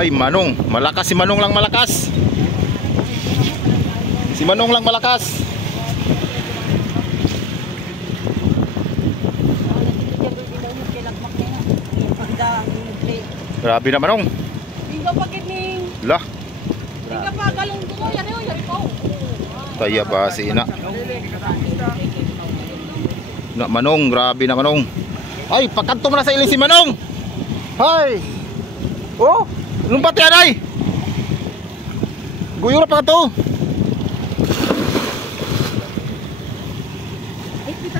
Ay, Manong. Malakas si Manong lang malakas. Si Manong lang malakas. Grabe na Manong. Tingga pa kining. Lah. Tingga pa galong dugo yan yo, yari po. Taya ba si ina. Na Manong, grabe na Manong. Ay, pagkanto mo na sa ilis si Manong. Hay. Oh, lumpat yan ay. Guyo na pagkanto.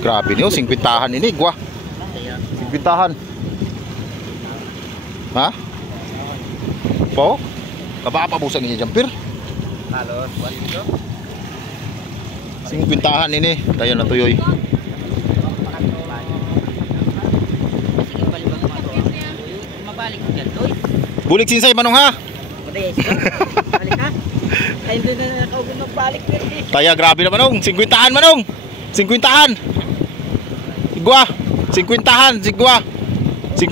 Grabe niyo, 50-tahan ini, gua. 50-tahan. Ha? Po? Kapapabusan niya jampir? Halos, 50-tahan ini, tayo na tuyoy. Bulik sinsay Manong ha? Balik ha? Kayo din na nakaugon magbalik. Taya grabe na Manong, 50-tahan Manong. 50-tahan. Sigwa, 50-tahan, sigwa. 50.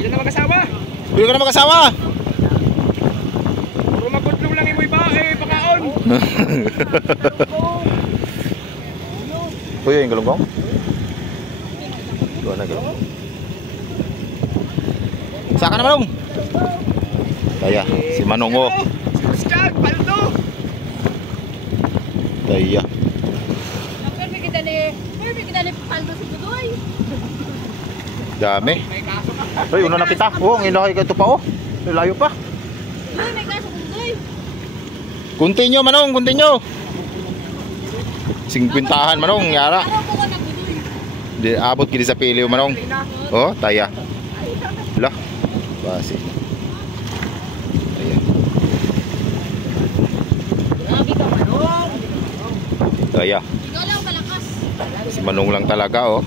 Ilan na mag-asawa? Hindi ka na mag-asawa. Puro magkudlong lang yung iba, pakaon. Uy, yung galunggong? Doon na galunggong. Saan ka na Manong? Taya, si Manong oh. Stag, paldo. Taya. Pero kita ni paldo si Dudoy. Dami. Uy, una na kita. Oh, ang inakay ka ito pa oh. Layo pa. Dudoy, may kaso Dudoy. Continue Manong, continue. 50-tahan Manong, yara. Ano ko na Dudoy? Di abot gini sa piliw Manong. Oh, taya. Lah. Basi. Taya. Grabe ka Manong. Taya. Ikaw lang malakas. Si Manong lang talaga oh.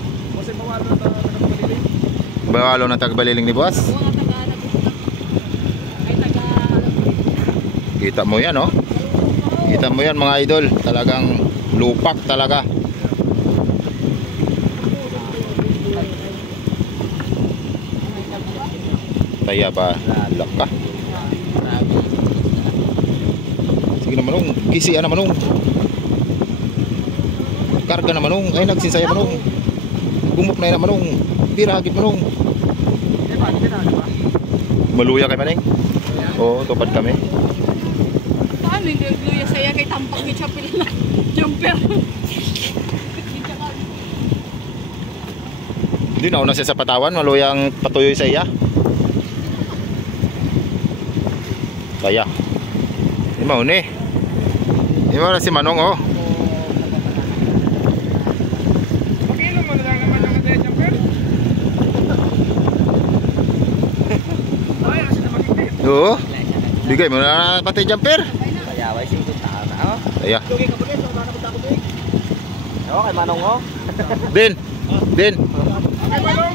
Bawalo ng tagbaliling ni boss. Oo, taga ay taga. Kita mo yan oh. Kita mo yan mga idol. Talagang lupak talaga. Taya ba? Lak ka. Sige na Manong. Kisian na Manong. Karga na Manong. Ay nagsinsaya Manong. Gumok na yun na Manong. Biragit Manong. Maluya kay Maneng. Oo, tupad kami. Paano hindi luya saya kay tampak ni Chapel na jumper. Hindi na una siya sa patawan. Maluyang patuyoy sa iya. Kaya. Di mo ni. Di mo na si Manong oh. Pakilo mo na lang naman ang mga jumper. Ay, kasi na makikita. Oo. Bigay mo na pati jumper. Kaya, may 50-tahan na ako. Kaya. Lugay ka po din, so wala na punta ko din. Oo, kay Manong oh. Din. Din. Kay Manong,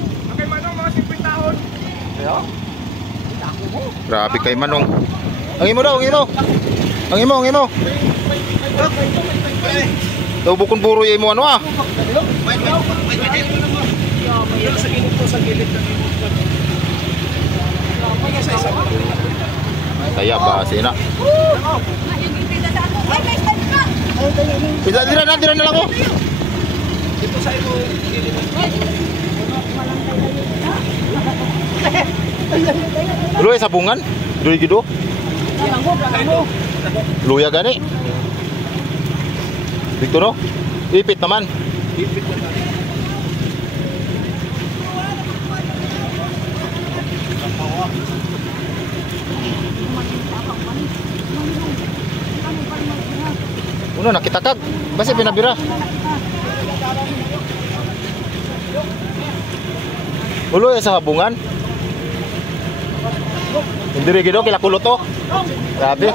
mga 50-taon. Ayo. Grabe kay Manong. Ang imo daw, ang imo. Ang imo, ang imo. Daw bukon buro yung imo ano ah. Sa gilid po, sa gilid. Kaya ba sina. Yung gilid sa ako. Ay, may stand ka. Dira na lang oh. Dito sa imo, gilid. Luya sa bungan. Duri gido. Luya gani. Dito no. Ipit naman. Ipit na tayo. Uno nakita kag. Basi pinabira. Luya sa habungan. Diri gido kila kulot to. Grabe.